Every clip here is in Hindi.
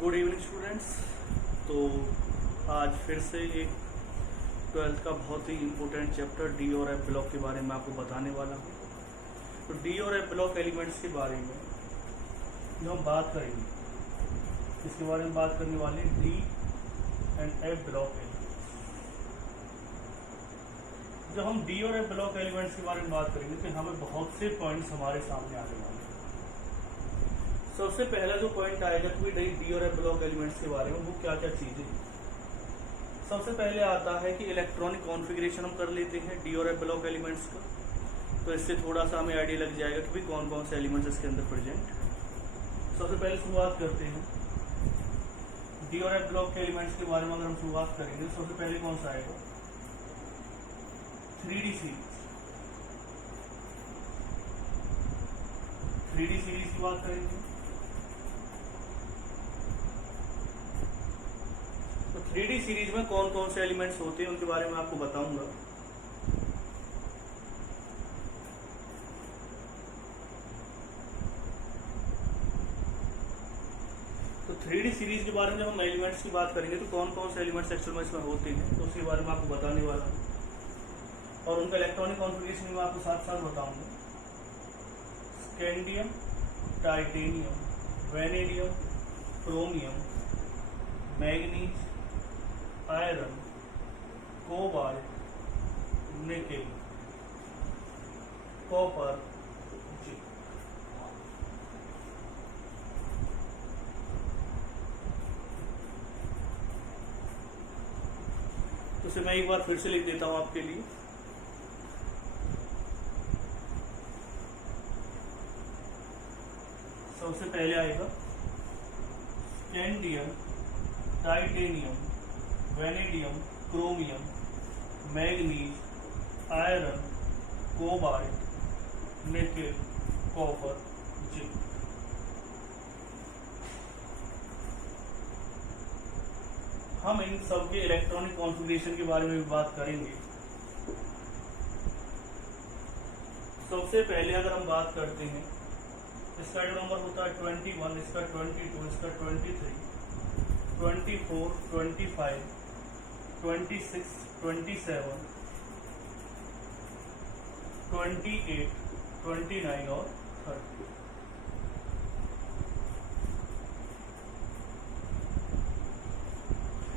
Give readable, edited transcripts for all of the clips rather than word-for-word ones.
Good evening students. तो आज फिर से एक 12th का बहुत ही इम्पोर्टेंट चैप्टर डी और एफ ब्लॉक के बारे में आपको बताने वाला हूँ। तो डी और एफ ब्लॉक एलिमेंट्स के बारे में जो हम बात करेंगे, इसके बारे में बात करने वाले D and F block elements. जब हम डी और एफ ब्लॉक एलिमेंट्स के बारे में बात करेंगे तो हमें बहुत से पॉइंट्स हमारे सामने आने वाले हैं। सबसे पहला जो पॉइंट आएगा कि डी और एफ ब्लॉक एलिमेंट्स के बारे में वो क्या क्या चीजें। सबसे पहले आता है कि इलेक्ट्रॉनिक कॉन्फ़िगरेशन हम कर लेते हैं डी और एफ ब्लॉक एलिमेंट्स का। तो इससे थोड़ा सा हमें आइडिया लग जाएगा कि भाई कौन कौन से एलिमेंट्स इसके अंदर प्रेजेंट। सबसे पहले शुरुआत करते हैं डी और एफ ब्लॉक के एलिमेंट्स के बारे में। अगर हम शुरुआत करेंगे तो सबसे पहले कौन सा आएगा, 3D सीरीज। 3D सीरीज की बात करेंगे तो 3D सीरीज में कौन कौन से एलिमेंट्स होते हैं उनके बारे में आपको बताऊंगा। तो 3D सीरीज के बारे में जब हम एलिमेंट्स की बात करेंगे तो कौन कौन से एलिमेंट्स एक्चुअल में इसमें होते हैं तो उसके बारे में आपको बताने वाला हूँ और उनका इलेक्ट्रॉनिक कॉन्फ़िगरेशन में आपको साथ साथ बताऊंगा। Scandium, titanium, vanadium, chromium, manganese, iron, cobalt, nickel, copper, zinc. तो इसे मैं एक बार फिर से लिख देता हूं आपके लिए। सबसे पहले आएगा scandium, titanium, vanadium, chromium, manganese, iron, cobalt, nickel, copper, zinc. हम इन सब के इलेक्ट्रॉनिक कॉन्फ़िगरेशन के बारे में भी बात करेंगे। सबसे पहले अगर हम बात करते हैं, इसका जो नंबर होता है 21, इसका 22, इसका 23, 24, 25, 26, 27, 28, 29 और 30।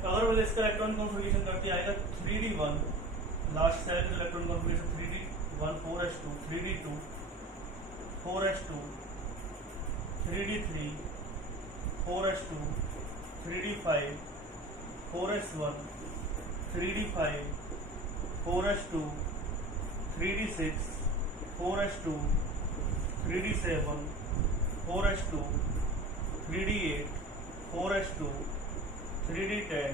अगर मुझे इसका इलेक्ट्रॉनिक कॉन्फ़िगरेशन करके आएगा 3D1, लास्ट सेल का electronic configuration 3D1 4s2, 3D2 4s2, 3D3 4s2, 3D5 4s1, 3D5 4s2, 3D6 4s2, 3D7 4s2, 3D8 4s2, 3D10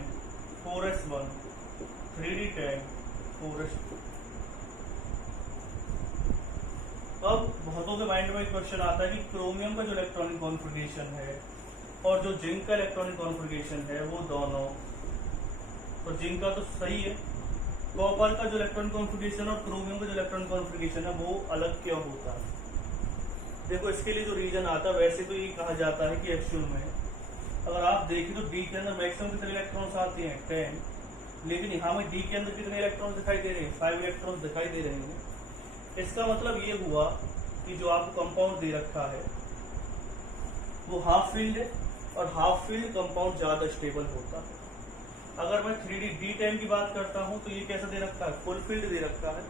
4s1, 3D10 4s2। अब बहुतों के माइंड में एक क्वेश्चन आता है कि क्रोमियम का जो इलेक्ट्रॉनिक कॉन्फ़िगरेशन है और जो जिंक का इलेक्ट्रॉनिक कॉन्फ़िगरेशन है वो दोनों, तो जिंक का तो सही है, कॉपर का जो इलेक्ट्रॉनिक कॉन्फ़िगरेशन और क्रोमियम का जो इलेक्ट्रॉनिक कॉन्फ़िगरेशन है वो अलग क्यों होता है। देखो इसके लिए जो रीजन आता है, वैसे तो ये कहा जाता है कि एक्चुअल में अगर आप देखें तो डी के अंदर मैक्सिमम कितने इलेक्ट्रॉन्स आते हैं, 10, लेकिन यहाँ में डी के अंदर कितने इलेक्ट्रॉन्स दिखाई दे रहे हैं, 5 इलेक्ट्रॉन्स दिखाई दे रहे हैं। इसका मतलब ये हुआ कि जो आपको कंपाउंड दे रखा है वो हाफ फील्ड है और हाफ फील्ड कंपाउंड ज्यादा स्टेबल होता है। अगर मैं 3D D10 की बात करता हूं तो ये कैसा दे रखा है, फुल फील्ड दे रखा है।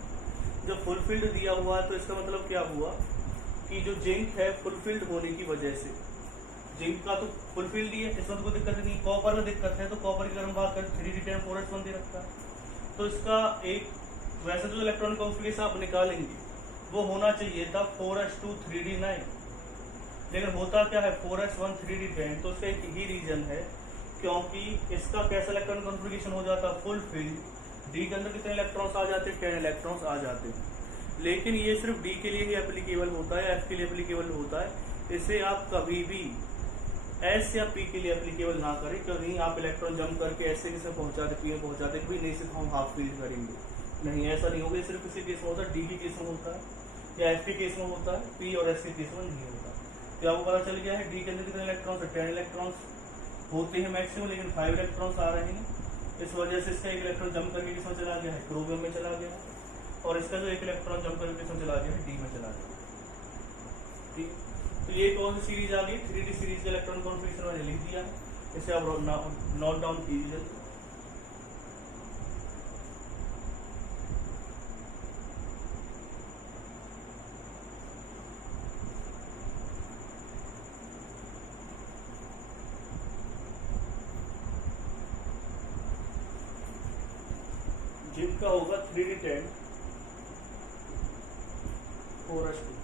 जब फुल फील्ड दिया हुआ है तो इसका मतलब क्या हुआ कि जो जिंक है फुल फील्ड होने की वजह से, जिंक का तो फुल फील्ड ही है, इसमें तो कोई दिक्कत नहीं। कॉपर में दिक्कत है तो कॉपर की अगर हम बात करें 3D10 4s1 दे रखा है। तो इसका एक वैसे जो इलेक्ट्रॉनिक कॉन्फ़िगरेशन आप निकालेंगे वो होना चाहिए था 4s2 3D9, लेकिन होता क्या है 4s1 3D10। तो इसका एक ही रीजन है क्योंकि इसका कैसा इलेक्ट्रॉनिक कॉन्फ़िगरेशन हो जाता है, फुल फील्ड। डी के अंदर कितने इलेक्ट्रॉन्स आ जाते हैं, 10 इलेक्ट्रॉन्स आ जाते हैं। लेकिन ये सिर्फ डी के लिए ही एप्लीकेबल होता है, एफ के लिए एप्लीकेबल होता है। इसे आप कभी भी एस या पी के लिए एप्लीकेबल ना करें, क्योंकि आप इलेक्ट्रॉन जंप करके ऐसे किसे पहुंचाते, पी में पहुंचाते भी नहीं, सिर्फ हम हाफ फील्ड करेंगे। नहीं, ऐसा नहीं होगा। सिर्फ किसी केस में होता है, डी के केस में होता है या एफ के केस में होता है, पी और एस के केस में नहीं होता। तो आपको पता चल गया है डी के अंदर कितने इलेक्ट्रॉन्स है, 10 इलेक्ट्रॉन्स। होते हैं मैक्सिमम, लेकिन 5 इलेक्ट्रॉन्स आ रहे हैं। इस वजह से इसका एक इलेक्ट्रॉन जंप करके किसमें चला गया है, क्रोमियम में चला गया है, और इसका जो एक इलेक्ट्रॉन जंप करके किसमें चला गया है, डी में चला गया। ठीक, तो ये कौन सी सीरीज आ गई, 3D सीरीज का इलेक्ट्रॉन कॉन्फिगरेशन मैंने लिख दिया है, इसे आप नोट डाउन कीजिए। जिनका होगा 3D10 4s2।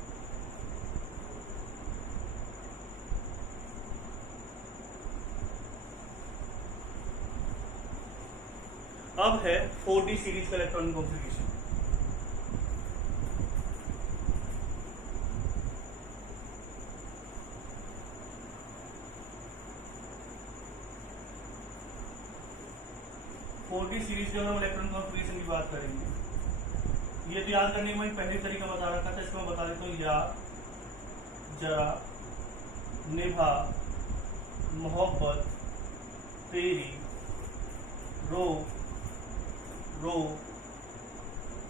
अब है 4D सीरीज का इलेक्ट्रॉनिक कॉन्फिगरेशन। सीरीज जो हम इलेक्ट्रॉनिक कॉन्फिगरेशन की बात करेंगे, ये तो याद करने का मैंने पहले तरीका बता रखा था, इसको मैं बता देता हूँ। या जरा निभा मोहब्बत तेरी रो रो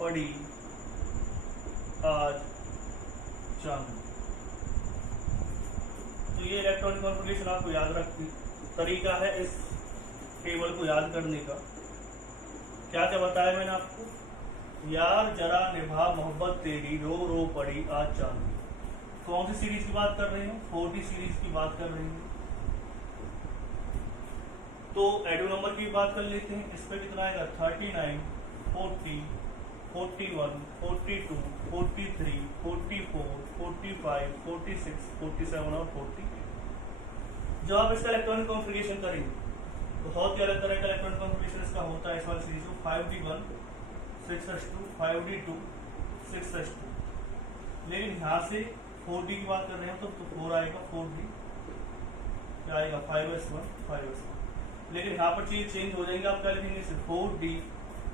पड़ी आज चांद। तो ये इलेक्ट्रॉनिक कॉन्फिगरेशन आपको याद रख तरीका है इस टेबल को याद करने का। क्या क्या बताया मैंने आपको, यार जरा निभा मोहब्बत तेरी रो पड़ी आज चांद। कौन सी सीरीज की बात कर रहे हैं, 4D सीरीज की बात कर रहे हैं। तो एटम नंबर की बात कर लेते हैं। इस पे कितना आएगा, 39 40 41 42 43 44 45 46 47 और 48। जब आप इसका इलेक्ट्रॉनिक कॉन्फिगरेशन करेंगे बहुत ही अलग तरह का इलेक्ट्रॉनिक कॉन्फिगरेशन इसका होता है। इस वाली सीरीज में 5d1 6s2 5d2 6s2, लेकिन यहाँ से 4d की बात कर रहे हैं तो 4 आएगा, 4d क्या आएगा 5s1 5s1, लेकिन यहाँ पर चीज चेंज हो जाएंगे। आप क्या लिखेंगे, 4d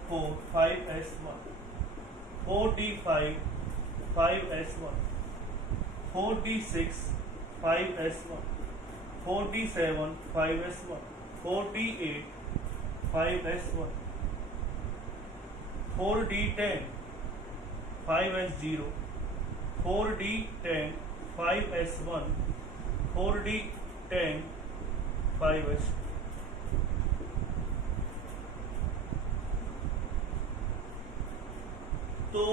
4 5s1 4d5 5s1 4d6 5s1 4d7 5s1 4d8 5s1 4d10 5s0 4d10 5s1 4d10 5s। तो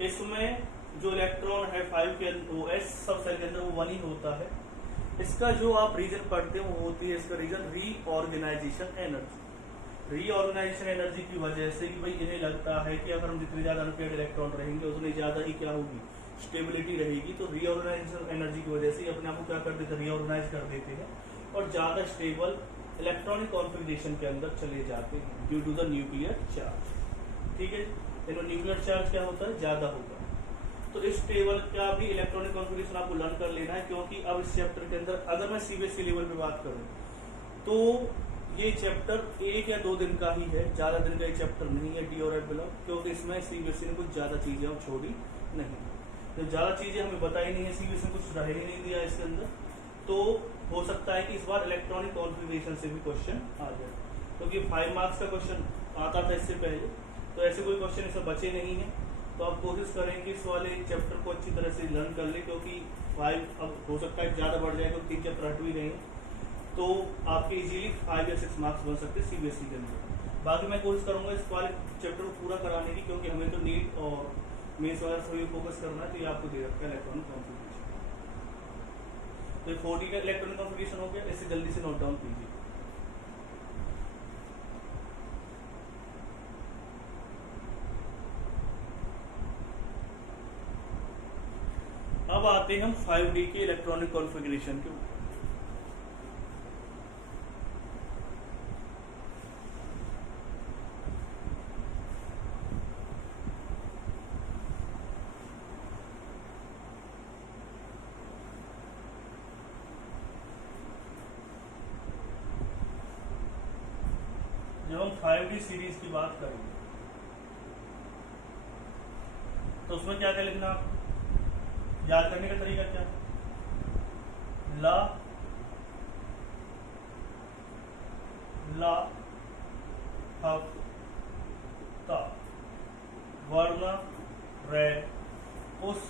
इसमें जो इलेक्ट्रॉन है 5 के अंदर एस सब सेल के अंदर वो 1 ही होता है। इसका जो आप रीजन पढ़ते हो वो होती है इसका reason reorganisation energy. Reorganisation energy की वजह से कि भाई इन्हें लगता है कि अगर हम जितने ज्यादा अनपेयर्ड इलेक्ट्रॉन रहेंगे उतनी ज्यादा ही क्या होगी, स्टेबिलिटी रहेगी। तो रीऑर्गेनाइजेशन एनर्जी की वजह से अपने आप को क्या कर देते हैं, रीऑर्गेनाइज कर देते हैं और ज्यादा स्टेबल इलेक्ट्रॉनिक कॉन्फिगरेशन के अंदर चले जाते हैं due to the nuclear charge. ठीक है, इनमें न्यूक्लियर चार्ज क्या होता है, ज्यादा होगा। तो इस टेबल का भी इलेक्ट्रॉनिक कॉन्फिगरेशन आपको लर्न कर लेना है, क्योंकि अब इस चैप्टर के अंदर अगर मैं सीबीएसई लेवल पे बात करूं तो ये चैप्टर 1 या 2 दिन का ही है, ज्यादा दिन का ये चैप्टर नहीं है डी और एफ बिलोंग, क्योंकि इसमें सीबीएसई ने कुछ ज्यादा चीजें हम छोड़ी नहीं, तो ज्यादा चीजें हमें बताई नहीं है, सीबीएसई ने कुछ रह ही नहीं दिया इसके अंदर। तो हो सकता है कि इस बार इलेक्ट्रॉनिक कॉन्फिगरेशन से भी क्वेश्चन आ जाए, क्योंकि 5 मार्क्स का क्वेश्चन आता था इससे पहले, तो ऐसे कोई क्वेश्चन इसमें बचे नहीं है। तो आप कोशिश करें कि इस वाले चैप्टर को अच्छी तरह से लर्न कर ले, क्योंकि 5 अब हो सकता है ज्यादा बढ़ जाए, क्योंकि 3 चैप्टर हट भी रहे हैं, तो आपके इजीली 5 या 6 मार्क्स बन सकते हैं सीबीएसई के अंदर। बाकी मैं कोशिश करूंगा इस वाले चैप्टर को पूरा कराने की, क्योंकि हमें तो नीट और मेंस वगैरह सभी फोकस करना है। तो ये आपको दे रखा है इलेक्ट्रॉनिक कॉन्फिगरेशन। तो 40 का इलेक्ट्रॉनिक कॉन्फिगरेशन हो गया, इसे जल्दी से नोट डाउन कीजिए। अब आते हैं हम 5D के इलेक्ट्रॉनिक कॉन्फ़िगरेशन के ऊपर। जब हम 5D सीरीज की बात करेंगे तो उसमें क्या क्या लिखना, याद करने का तरीका क्या, ला ला हफ्ता वरना रे उस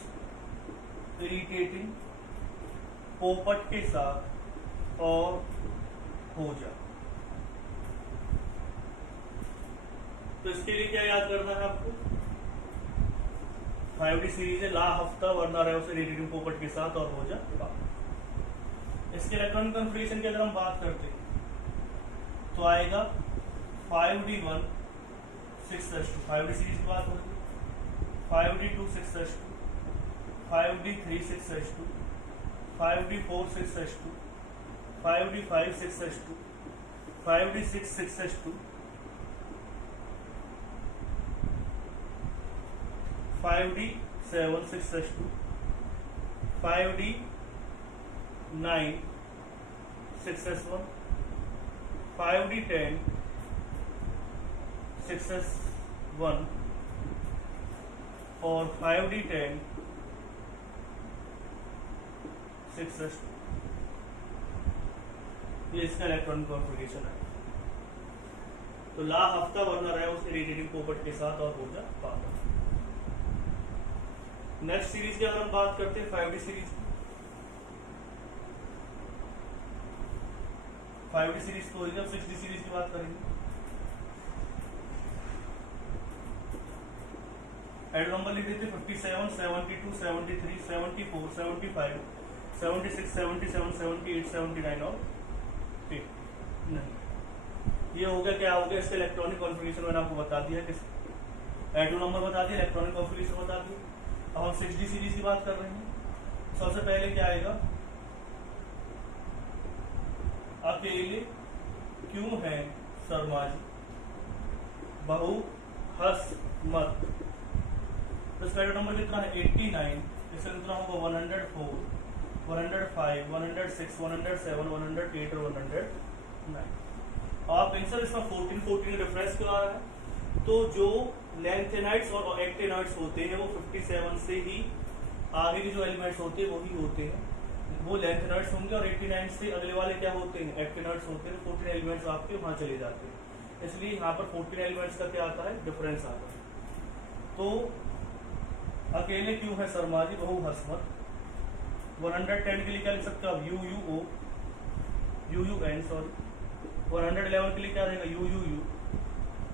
इरिटेटिंग पोपट के साथ और हो जा। तो इसके लिए क्या याद करना है आपको? 5D सीरीज है, ला हफ्ता वरना रहे उसे इरिटेटिंग पोपट के साथ और हो जा। इसके इलेक्ट्रॉनिक कॉन्फ़िगरेशन की अगर हम बात करते हैं तो आएगा 5D1 6s2, 5D सीरीज की बात होगी, 5D2 6s2, 5D3 6s2, 5D4 6s2, 5D5 6s2, 5D6 6s2, 5D7 6s2, 5D9 6s1, 5D10 6s1 और 5D10 6s2। ये इसका इलेक्ट्रॉनिक कॉन्फ़िगरेशन है। तो ला हफ्ता वरना रहे उस इरिटेटिंग पोपट के साथ और हो जा पागल। नेक्स्ट सीरीज की अगर हम बात करते हैं 5D सीरीज की, 5D सीरीज तो होगी, अब 6D सीरीज की बात करेंगे। एड नंबर लिख देते 57 72 73 74 75 76 77 78 79 और 8 नहीं। ये हो गया, क्या हो गया इसका इलेक्ट्रॉनिक कॉन्फ़िगरेशन मैंने आपको बता दिया, किस एटो नंबर बता दिया, इलेक्ट्रॉनिक कॉन्फ़िगरेशन बता दिया। अब हम 6D सीरीज की बात कर रहे हैं। सबसे पहले क्या आएगा? अकेले क्यों है शर्मा जी बहु हंस मत। तो इसका एटो नंबर कितना है? 89। इसका कितना होगा? 104 105 106 107 108 और 109। आप आंसर इसका 14 14 रेफरेंस क्यों आ रहा है? तो जो लैंथेनाइड्स और एक्टेनॉइड्स होते हैं वो 57 से ही आगे के जो एलिमेंट्स होते हैं वही होते हैं, वो लैंथेनॉइड्स होंगे, और 89 से अगले वाले क्या होते हैं? एक्टेनॉइड्स होते हैं। 14 एलिमेंट्स आपके वहां चले जाते हैं, इसलिए यहाँ पर 14 एलिमेंट्स का क्या आता है? डिफरेंस आता है। तो अकेले क्यों है शर्मा जी बहु हंसमत। 110 के लिए क्या लिख सकते हो आप? UUN sorry. 111 के लिए क्या आ जाएगा? UUU।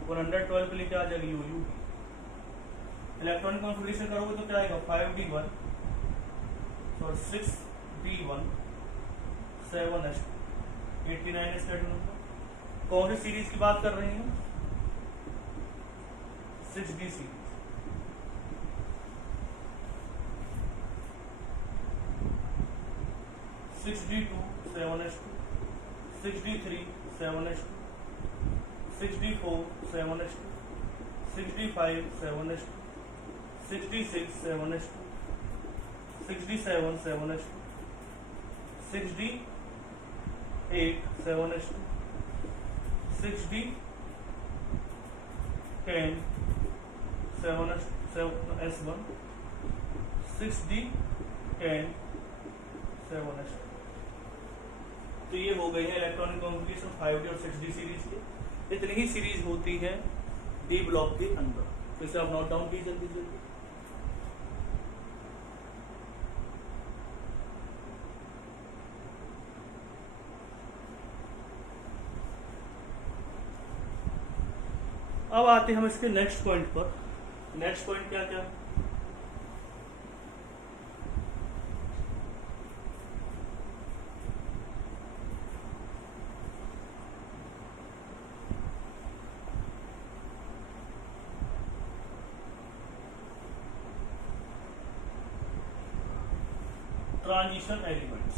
112 के लिए क्या आ जाएगा? UU। इलेक्ट्रॉनिक कॉन्फ़िगरेशन करोगे तो क्या आएगा? 5D1 और 6D1 7s2 89 स्टेट नंबर। कौन सी सीरीज की बात कर रहे हैं? 6D series. 6D2 7s2, 6D3 7s2, 6D4 7s2, 6D5 7s2, 6D6 7s2, 6D7 7s2, 6D8 7s2, 6D10 7s1, 6D10 7s2। तो ये हो गई है इलेक्ट्रॉनिक कॉन्फ़िगरेशन 5D और 6D सीरीज के। इतनी ही सीरीज होती है डी ब्लॉक के अंदर। तो इसे आप नोट डाउन कीजिए जल्दी जल्दी। अब आते हैं हम इसके नेक्स्ट पॉइंट पर। नेक्स्ट पॉइंट क्या क्या? Transition elements.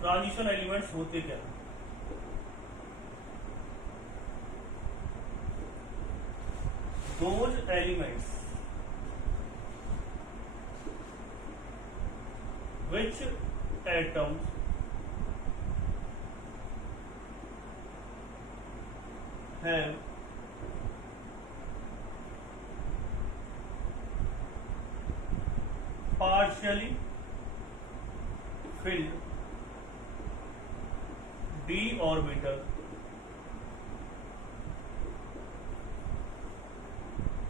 ट्रांजिशन एलिमेंट्स होते क्या? those elements which atoms have partial partially filled d orbital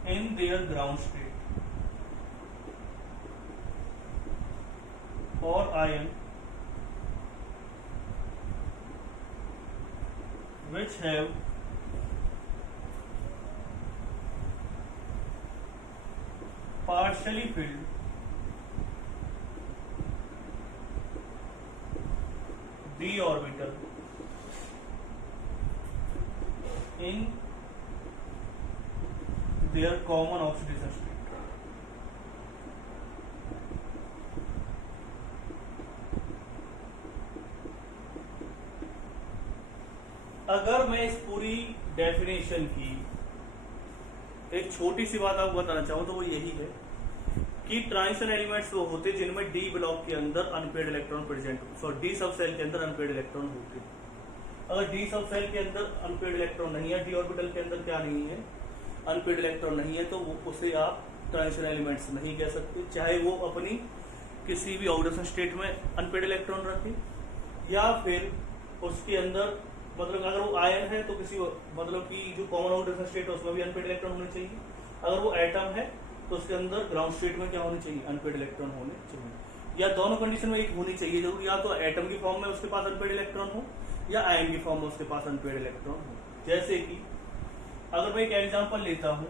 in their ground state or ion which have partially filled d orbital in their common oxidation state. अगर मैं इस पूरी डेफिनेशन की एक छोटी सी बात आपको बताना चाहूँ तो वो यही है कि ट्रांजिशन एलिमेंट्स वो होते हैं जिनमें डी ब्लॉक के अंदर अनपेड इलेक्ट्रॉन प्रेजेंट हो, सॉरी डी सब सेल के अंदर अनपेड इलेक्ट्रॉन होते हैं। अगर डी सब सेल के अंदर अनपेड इलेक्ट्रॉन नहीं है, डी ऑर्बिटल के अंदर क्या नहीं है, अनपेड इलेक्ट्रॉन नहीं है, तो उसे आप ट्रांजिशन एलिमेंट्स नहीं कह सकते, चाहे वो अपनी किसी भी ऑक्सीडेशन स्टेट में अनपेड इलेक्ट्रॉन रखे या फिर उसके अंदर मतलब अगर वो आयन है तो किसी मतलब कि जो कॉमन ऑक्सीडेशन स्टेट है उसमें भी अनपेड इलेक्ट्रॉन होने चाहिए। अगर वो एटम है तो उसके अंदर ग्राउंड स्टेट में क्या होने चाहिए, अनपेड इलेक्ट्रॉन होने चाहिए, या दोनों कंडीशन में एक होनी चाहिए जरूर, या तो एटम की फॉर्म में उसके पास अनपेड इलेक्ट्रॉन हो या आयन की फॉर्म में उसके पास अनपेड इलेक्ट्रॉन हो। जैसे कि अगर मैं एक एग्जांपल लेता हूं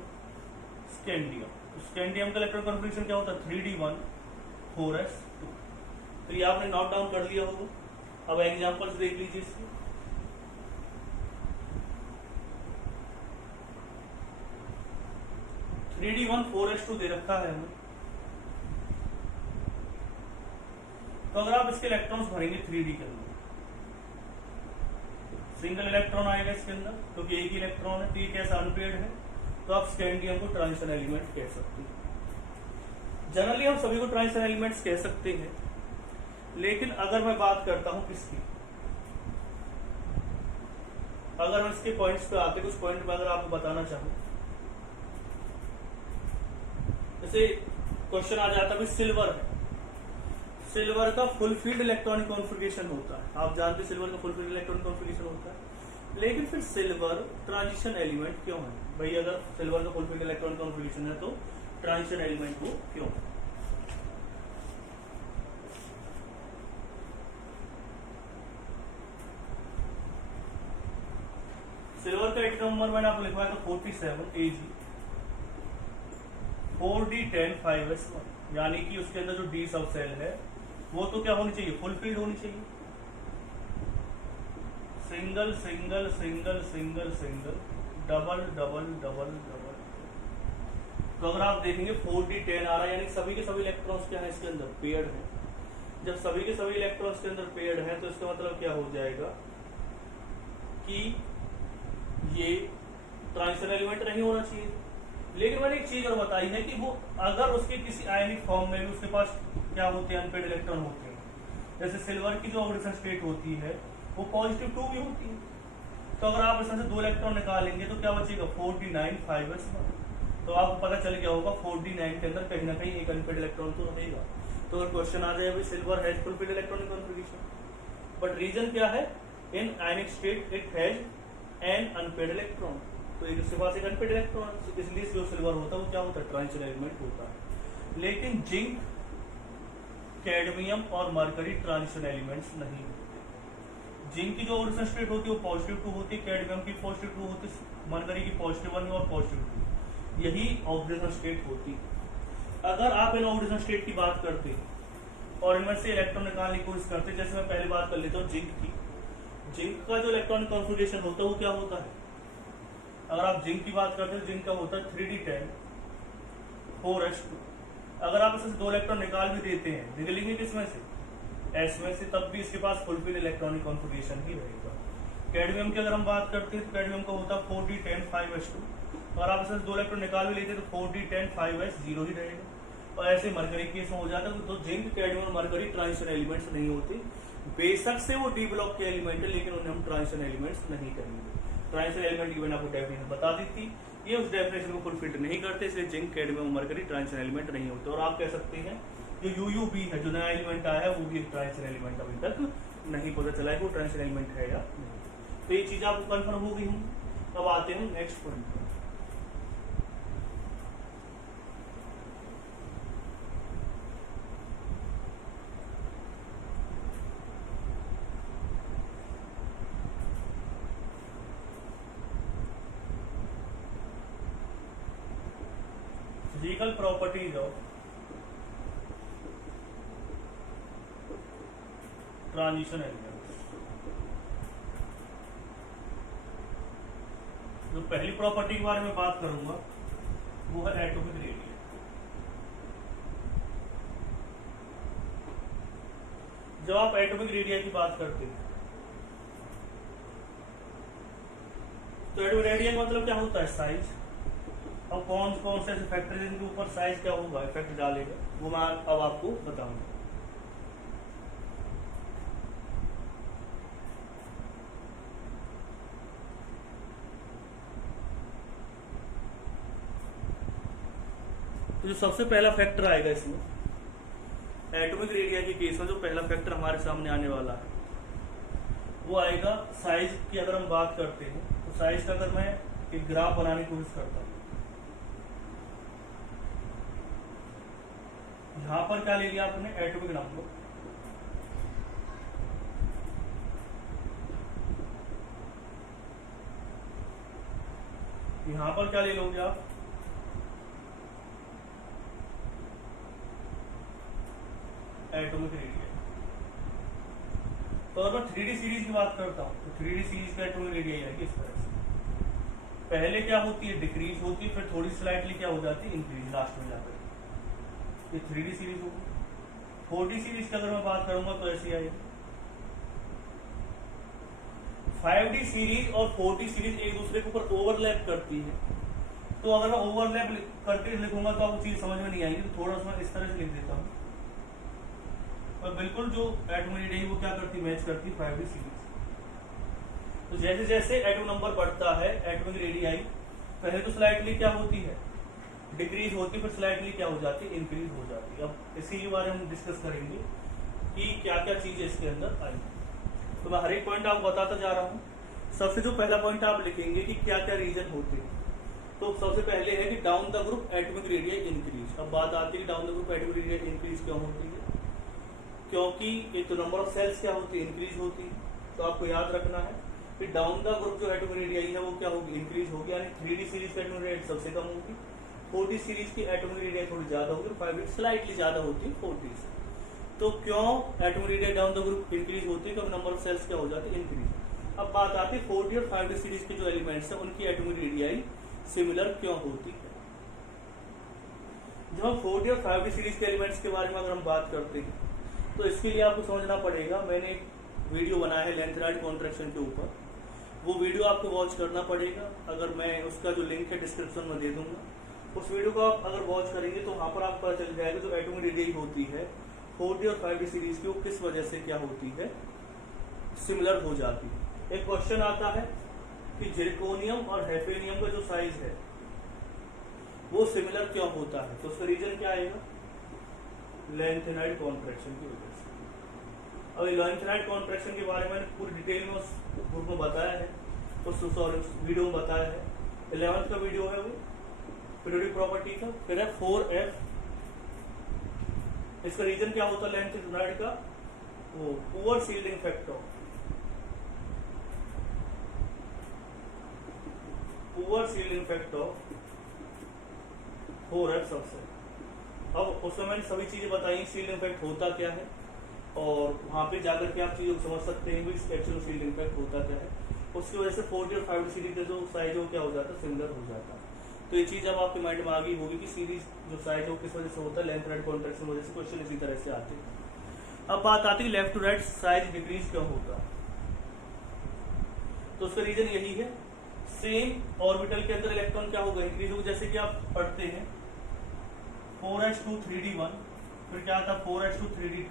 स्कैंडियम, तो स्कैंडियम का इलेक्ट्रॉन कॉन्फिगरेशन क्या होता है 3d1 4s2। तो ये आपने नोट डाउन कर लिया होगा। अब एग्जांपल्स देख लीजिए इसके। 3d1 4s2 दे रखा है हमें, तो अगर आप इसके इलेक्ट्रॉन्स भरेंगे 3d के अंदर, सिंगल इलेक्ट्रॉन आएगा इसके अंदर क्योंकि एक ही इलेक्ट्रॉन है, तो ये कैसा अनपेड है, तो आप स्कैंडियम को ट्रांजिशन एलिमेंट कह सकते हैं। जनरली हम सभी को ट्रांजिशन एलिमेंट्स कह सकते हैं, लेकिन अगर मैं बात करता हूं किसकी, अगर मैं इसके पॉइंट्स पे आके कुछ पॉइंट में अगर आपको बताना चाहूं, जैसे क्वेश्चन आ जाता है सिल्वर है, सिल्वर का फुलफिल्ड इलेक्ट्रॉनिक कॉन्फिगरेशन होता है, आप जानते हैं सिल्वर का फुलफिल्ड इलेक्ट्रॉनिक कॉन्फिगरेशन होता है, लेकिन फिर सिल्वर ट्रांजिशन एलिमेंट क्यों है भाई? अगर सिल्वर का फुलफिल्ड इलेक्ट्रॉनिक कॉन्फिगरेशन है तो ट्रांजिशन एलिमेंट वो क्यों है? सिल्वर का एटम नंबर मैंने आपको लिखवाया था 47 Ag 4d10 5s1, यानी कि उसके अंदर जो डी सब सेल है वो तो क्या होनी चाहिए, फुलफिल्ड होनी चाहिए। Single single single single single double double double double. तो अगर आप देखेंगे 4d10 आ रहा है, यानी सभी के सभी इलेक्ट्रॉन्स क्या है इसके अंदर, पेयर्ड है। जब सभी के सभी इलेक्ट्रॉन्स के अंदर पेयर्ड है तो इसका मतलब क्या हो जाएगा कि ये ट्रांजिशन एलिमेंट नहीं होना चाहिए। लेकिन मैंने एक चीज और बताई है कि वो अगर उसके किसी आयनिक फॉर्म में भी उसके पास क्या होते हैं, अनपेड इलेक्ट्रॉन होते हैं। जैसे सिल्वर की जो ऑक्सीडेशन स्टेट होती है वो पॉजिटिव 2 भी होती है, तो अगर आप इसमें से 2 इलेक्ट्रॉन निकालेंगे तो क्या बचेगा 4d9 5s1। तो आपको पता चल गया होगा 4d9 के अंदर कहीं ना कहीं एक अनपेड इलेक्ट्रॉन तो रहेगा। तो अगर क्वेश्चन आ जाए silver has fulfilled electronic configuration, but reason क्या है, in ionic state it has an unpaired electron, तो एक उसके पास एक अनपेड इलेक्ट्रॉन, इसलिए जो सिल्वर होता है वो क्या होता है, ट्रांजिशन एलिमेंट होता है। लेकिन जिंक, कैडमियम और मरकरी ट्रांजिशन एलिमेंट्स नहीं होते। जिंक की जो ऑक्सीडेशन स्टेट होती है वो पॉजिटिव 2 होती है, कैडमियम की पॉजिटिव 2 होती है, मरकरी की पॉजिटिव 1 और पॉजिटिव 2, यही ऑक्सीडेशन स्टेट होती है। अगर आप इन ऑक्सीडेशन स्टेट की बात करते और इनमें से इलेक्ट्रॉन निकालने की कोशिश करते, जैसे मैं पहले बात कर लेता हूँ जिंक की, जिंक का जो इलेक्ट्रॉनिक कॉन्फिगरेशन होता है वो क्या होता है, अगर आप जिंक की बात करते हैं जिंक का होता है 3d10 4s2। अगर आप इसमें से 2 इलेक्ट्रॉन निकाल भी देते हैं, निकलेंगे किसमें से, s में से, तब भी इसके पास फुलफिल इलेक्ट्रॉनिक कॉन्फिगरेशन ही रहेगा। कैडमियम की अगर हम बात करते हैं तो कैडमियम का होता है 4d10 5s2, अगर आप इसमें से 2 इलेक्ट्रॉन निकाल भी लेते हैं तो 4d10 5s0 ही रहेगा। और ऐसे मरकरी केस में हो जाता है, तो जिंक, कैडमियम और मरकरी ट्रांजिशन एलिमेंट्स नहीं होते, बेशक से वो डी ब्लॉक के एलिमेंट है, लेकिन उन्हें हम ट्रांजिशन एलिमेंट्स नहीं करेंगे। ट्रांजिशन एलिमेंट की मैंने आपको डेफिनेशन बता दी थी, ये उस डेफिनेशन को फुलफिल नहीं करते, इसलिए जिंक, कैडमियम और मरकरी ट्रांजिशन एलिमेंट नहीं होते। और आप कह सकते हैं जो UUB है, जो नया एलिमेंट आया है, वो भी एक ट्रांजिशन एलिमेंट अभी तक नहीं पता चला है कि वो ट्रांजिशन एलिमेंट है या नहीं। तो ये चीज आपको कन्फर्म हो गई हूँ। अब आते हैं नेक्स्ट पॉइंट पर। Physical properties of transition elements. जो पहली प्रॉपर्टी के बारे में बात करूंगा वो है एटॉमिक रेडियस। जब आप एटॉमिक रेडियस की बात करते हैं तो एटॉमिक रेडियस का मतलब क्या होता है? साइज। अब कौन कौन से फैक्टर जिनके ऊपर साइज क्या होगा, इफेक्ट डालेगा, वो मैं अब आपको बताऊंगा। तो जो सबसे पहला फैक्टर आएगा इसमें एटॉमिक रेडियस के केस में, जो पहला फैक्टर हमारे सामने आने वाला है वो आएगा साइज की। अगर हम बात करते हैं तो साइज का अगर मैं एक ग्राफ बनाने की कोशिश करता हूं, यहां पर क्या ले लिया आपने? Atomic number. यहां पर क्या ले लोगे आप? Atomic radius. तो अगर मैं 3D सीरीज की बात करता हूं तो 3D सीरीज का एटॉमिक रेडियस है किस तरह से? पहले क्या होती है? डिक्रीज होती है, फिर थोड़ी स्लाइटली क्या हो जाती है? इंक्रीज लास्ट में जाकर। ये 3D सीरीज होगी। 4D सीरीज की अगर मैं बात करूंगा तो ऐसी आएगी। 5D सीरीज और 4D सीरीज एक दूसरे के ऊपर ओवरलैप करती है, तो अगर मैं ओवरलैप करके लिखूंगा तो आपको चीज समझ में नहीं आएगी, तो थोड़ा सा इस तरह से लिख देता हूँ। और बिल्कुल जो एटॉमिक रेडियस वो क्या करती? मैच करती 5D सीरीज। तो जैसे जैसे एटॉमिक नंबर बढ़ता है एटॉमिक रेडियस पहले तो स्लाइटली क्या होती है? डिक्रीज होती, फिर स्लाइटली क्या हो जाती है? इंक्रीज हो जाती है। अब इसी के बारे में हम डिस्कस करेंगे कि क्या क्या चीज इसके अंदर आई। तो मैं हर एक पॉइंट आपको बताता जा रहा हूँ। सबसे जो पहला पॉइंट आप लिखेंगे कि क्या क्या रीजन होते हैं, तो सबसे पहले है कि down the group atomic radius increase. अब बात आती है down the group atomic radius increase क्यों होती है? क्योंकि एक तो नंबर ऑफ सेल्स क्या होती है? इंक्रीज होती है। तो आपको याद रखना है कि डाउन द ग्रुप जो एटॉमिक रेडियस है वो क्या होगी? इंक्रीज होगी, यानी 3D सीरीज का एटॉमिक रेडियस सबसे कम होगी, 4D सीरीज की एटॉमिक रेडियस थोड़ी ज्यादा होगी, 5D स्लाइटली ज्यादा होती है 4D से। तो क्यों atomic radius down the group increase होती है? क्योंकि नंबर ऑफ सेल्स क्या हो जाती है? इंक्रीज। अब बात आती है 4D और 5D सीरीज के जो एलिमेंट्स है उनकी एटॉमिक रेडियस सिमिलर क्यों होती है? जब हम 4D और 5D सीरीज के एलिमेंट्स के बारे में अगर हम बात करते हैं तो इसके लिए आपको समझना पड़ेगा। मैंने एक वीडियो बनाया है लेंथेनॉइड कॉन्ट्रैक्शन के ऊपर, वो वीडियो आपको वॉच करना पड़ेगा। अगर मैं उसका जो लिंक है डिस्क्रिप्शन में दे दूंगा, उस वीडियो को आप अगर वॉच करेंगे तो वहां पर आपको पता चल जाएगा जो एटॉमिक रेडियस होती है 4D और 5D सीरीज की वो किस वजह से क्या होती है? सिमिलर हो जाती है। एक क्वेश्चन आता है कि जिरकोनियम और हैफेनियम का जो साइज है वो सिमिलर क्यों होता है? तो उसका रीजन क्या आएगा? लेंथेनॉइड कॉन्ट्रैक्शन की वजह से। अब लेंथेनॉइड कॉन्ट्रैक्शन के बारे में पूरी डिटेल में उस ग्रुप में बताया है, उस वीडियो में बताया है। 11th का वीडियो है वो पीरियोडिक प्रॉपर्टी का। फिर है 4F। इसका रीजन क्या होता है लेंथेनॉइड का? वो poor shielding factor, poor shielding factor 4F सबसे। अब उसमें मैंने सभी चीजें बताई, शील्ड इफेक्ट होता क्या है, और वहां पे जाकर के आप चीजों को समझ सकते हैं कि एक्चुअल शील्ड इफेक्ट होता क्या है। उसकी वजह से 4D और 5D सीरीज का जो साइज है वो क्या हो जाता है? सिमिलर हो जाता है। तो ये चीज अब आपके माइंड में आ गई होगी कि सीरीज जो साइज है वो किस वजह से होता है? लेंथेनॉइड कॉन्ट्रैक्शन वजह से। क्वेश्चन इसी तरह से आते हैं। अब बात आती है left to right size decrease क्यों होता है? तो उसका रीजन यही है, सेम ऑर्बिटल के अंदर इलेक्ट्रॉन क्या होगा? इंक्रीज होगा। जैसे कि आप पढ़ते हैं 4h2 3d1, फिर क्या आता है 4h2 3d2,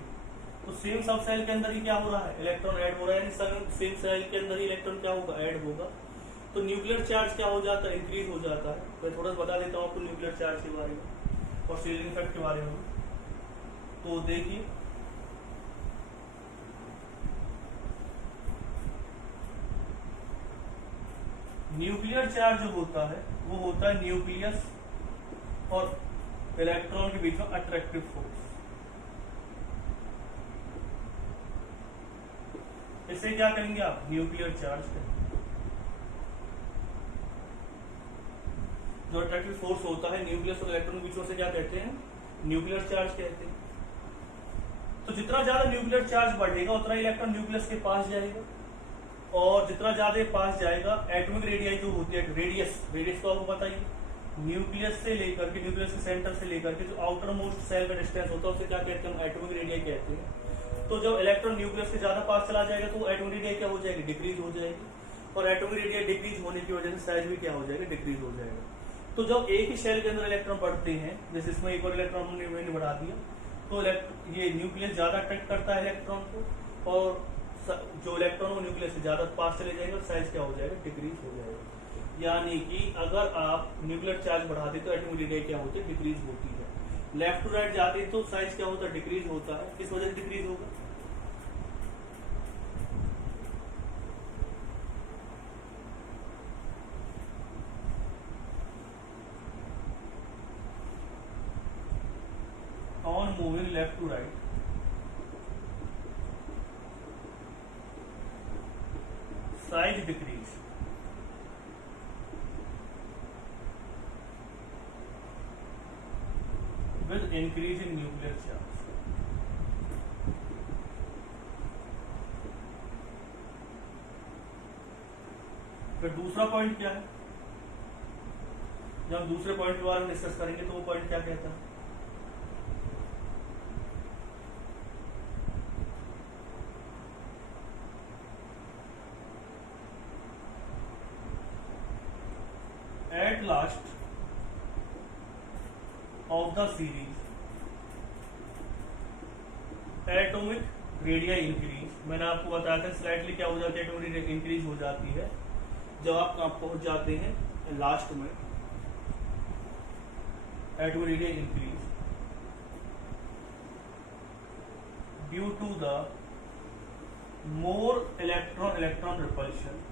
तो सेम सब सेल के अंदर ही क्या हो रहा है? इलेक्ट्रॉन ऐड हो रहा है, सेम सेल के अंदर ही इलेक्ट्रॉन क्या होगा? ऐड होगा। तो न्यूक्लियर चार्ज क्या हो जाता है? इंक्रीज हो जाता है। मैं थोड़ा सा बता देता हूँ आपको न्यूक्लियर चार्ज के बारे में और शील्डिंग इफेक्ट के बारे में। तो देखिए न्यूक्लियर चार्ज जो होता है वो होता है न्यूक्लियस और इलेक्ट्रॉन के बीच में अट्रैक्टिव फोर्स। इसे क्या करेंगे आप, न्यूक्लियर चार्ज करेंगे। जो अट्रैक्टिव फोर्स होता है न्यूक्लियस और इलेक्ट्रॉन के बीच में, से क्या कहते हैं, न्यूक्लियर चार्ज कहते हैं। तो जितना ज्यादा न्यूक्लियर चार्ज बढ़ेगा उतना इलेक्ट्रॉन न्यूक्लियस के पास जाएगा, और जितना ज्यादा पास जाएगा एटॉमिक रेडियाई जो होती है, रेडियस तो आपको बताइए, न्यूक्लियस से लेकर के, न्यूक्लियस के सेंटर से लेकर के जो आउटर मोस्ट सेल का डिस्टेंस होता है उसे क्या कहते हैं, हम एटॉमिक रेडियाई कहते हैं। तो जब इलेक्ट्रॉन न्यूक्लियस से ज्यादा पास चला जाएगा तो एटॉमिक रेडियाई क्या हो जाएगी, डिक्रीज हो जाएगी, और एटॉमिक रेडियाई डिक्रीज होने की वजह से साइज भी क्या हो जाएगा, डिक्रीज हो जाएगा। तो जब एक ही शेल के अंदर इलेक्ट्रॉन बढ़ते हैं, जैसे इसमें एक और इलेक्ट्रॉन हमने बढ़ा दिया, तो ये न्यूक्लियस ज्यादा अट्रैक्ट करता है इलेक्ट्रॉन को, और जो इलेक्ट्रॉन वो न्यूक्लियस से ज्यादा पास चले जाएंगे और साइज क्या हो जाएगा, डिक्रीज हो जाएगा। यानी कि अगर आप न्यूक्लियर चार्ज बढ़ाते तो एटॉमिक रेडियाई क्या होती है, डिक्रीज होती है। लेफ्ट टू राइट जाते तो साइज क्या होता है, डिक्रीज होता है। किस वजह से डिक्रीज होगा, on moving left to right size decrease, with increase in nuclear charge। फिर दूसरा पॉइंट क्या है, जब हम दूसरे पॉइंट के बारे में डिस्कस करेंगे तो वो पॉइंट क्या कहता है, at last of the series atomic radii increase. मैंने आपको बताया था स्लाइटली क्या हो जाती है, एटॉमिक रेडियाई इंक्रीज हो जाती है जब आप पहुंच जाते हैं लास्ट में, atomic radii increase due to the more electron repulsion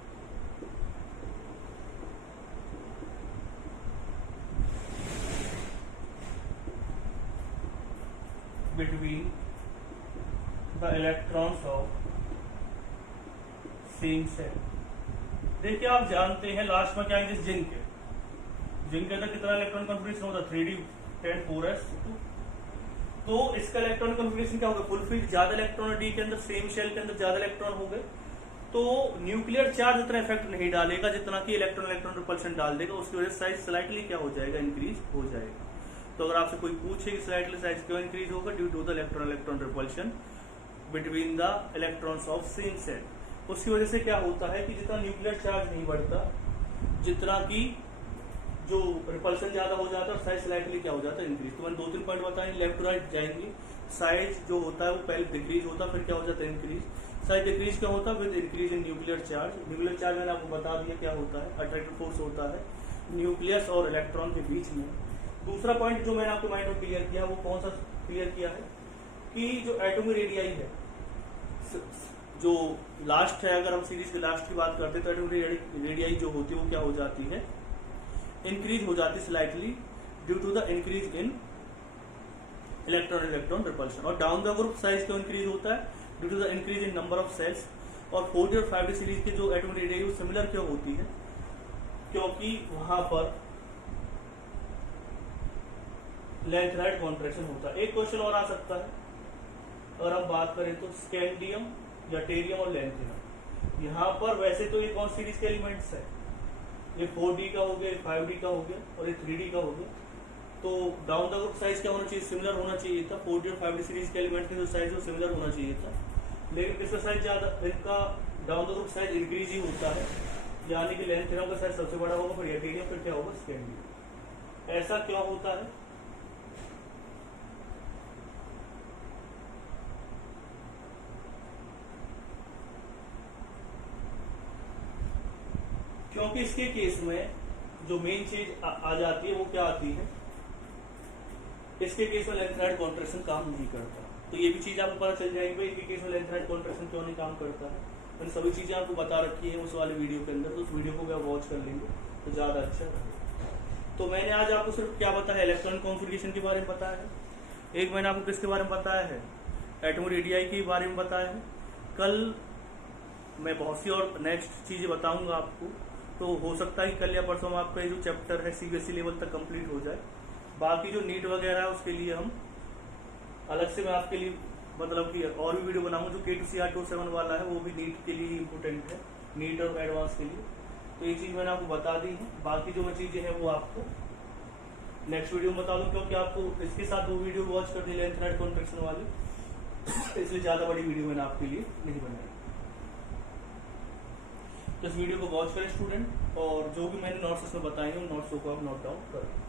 between the electrons of same cell। देखिए आप जानते हैं लास्ट में क्या है, जिंक है, जिंक के अंदर कितना इलेक्ट्रॉन कॉन्फिगरेशन होता है, 3d10⁴s²। तो इसका इलेक्ट्रॉन कॉन्फिगरेशन क्या होगा, फुलफिल, ज्यादा इलेक्ट्रॉन डी के अंदर, सेम शेल के अंदर ज्यादा इलेक्ट्रॉन हो गए, तो न्यूक्लियर चार्ज उतना इफेक्ट नहीं डालेगा जितना कि इलेक्ट्रॉन रिपल्शन डाल देगा। उसकी वजह से साइज स्लाइटली क्या हो जाएगा, इंक्रीज हो जाएगा। तो अगर आपसे कोई पूछे कि स्लाइटली साइज क्यों इंक्रीज होगा, due to the electron repulsion between the electrons of same shell. उसकी वजह से क्या होता है कि जितना न्यूक्लियर चार्ज नहीं बढ़ता, जितना कि जो रिपल्शन ज्यादा हो जाता है और साइज स्लाइटली क्या हो जाता है, इंक्रीज। तो मैंने 2-3 पॉइंट बताए, लेफ्ट टू राइट जाएंगे, साइज जो होता है वो पहले डिक्रीज होता है, फिर क्या हो जाता है, इंक्रीज। साइज डिक्रीज क्या होता है, with increase in nuclear charge. Nuclear charge मैंने आपको बता दिया क्या होता है, अट्रैक्टिव फोर्स होता है न्यूक्लियस और इलेक्ट्रॉन के बीच में। दूसरा पॉइंट जो मैंने आपके माइंड में क्लियर किया, वो कौन सा क्लियर किया है कि जो एटॉमिक रेडियाई है, जो लास्ट है, अगर हम सीरीज के लास्ट की बात करते हैं तो एटॉमिक रेडियाई जो होती है वो क्या हो जाती है, इंक्रीज हो जाती है slightly due to the increase in electron repulsion. और डाउन द ग्रुप साइज क्यों इंक्रीज होता है, due to the increase in number of shells. और 4d और 5d सीरीज के जो एटॉमिक रेडियाई वो सिमिलर क्यों होती है, क्योंकि वहां पर लेंथ राइट कॉन्ट्रैक्शन होता है। एक क्वेश्चन और आ सकता है, अगर हम बात करें तो स्कैंडियम या टेरियम और लैंथियम, यहाँ पर वैसे तो ये कौन सीरीज के एलिमेंट्स है, ये 4d का हो गया, 5d का हो गया और ये 3d का हो गया। तो डाउन द ग्रुप साइज क्या होना चाहिए, सिमिलर होना चाहिए था। 4d और 5d सीरीज के एलिमेंट का जो साइज है वो सिमिलर होना चाहिए था, लेकिन किसका साइज ज्यादा, इनका down the group size increase ही होता है, यानी कि लैंथियम का साइज सबसे बड़ा होगा, फिर टेरियम, फिर क्या होगा, स्कैंडियम। ऐसा क्यों होता है, क्योंकि इसके केस में जो मेन चीज आ जाती है वो क्या आती है, इसके केस में लेंथ राइट कॉन्ट्रैक्शन काम नहीं करता। तो ये भी चीज़ आपको पता चल जाएगी भाई इनके केस में लेंथ राइट कॉन्ट्रैक्शन क्यों नहीं काम करता है। मैंने सभी चीज़ें आपको बता रखी है उस वाले वीडियो के अंदर, तो उस वीडियो को भी आप वॉच कर लेंगे तो ज़्यादा अच्छा रहेगा। तो मैंने आज आपको सिर्फ क्या बताया, इलेक्ट्रॉनिक कॉन्फ़िगरेशन के बारे में बताया है, एक मैंने आपको किसके बारे में बताया है, एटमो रेडियाई के बारे में बताया है। कल मैं बहुत सी और नेक्स्ट चीज़ें बताऊंगा आपको, तो हो सकता है कि कल या परसों में आपका ये जो चैप्टर है सीबीएसई लेवल तक कंप्लीट हो जाए। बाकी जो नीट वगैरह है उसके लिए हम अलग से मैं आपके लिए मतलब कि और भी वीडियो बनाऊंगा। जो K2CR 27 वाला है वो भी नीट के लिए इम्पोर्टेंट है, नीट और एडवांस के लिए। तो ये चीज़ मैंने आपको बता दी है, बाकी जो मैं चीज़ें हैं वो आपको नेक्स्ट वीडियो में बता दूँ, क्योंकि आपको इसके साथ वो वीडियो वॉच कर दी लेंथ राइट कॉन्ट्रैक्शन वाली, इसलिए ज़्यादा बड़ी वीडियो मैंने आपके लिए नहीं बनाई। तो इस वीडियो को वॉच करें स्टूडेंट, और जो भी मैंने नोट्स इसमें बताए हैं उन नोट्सों को आप नोट डाउन करें।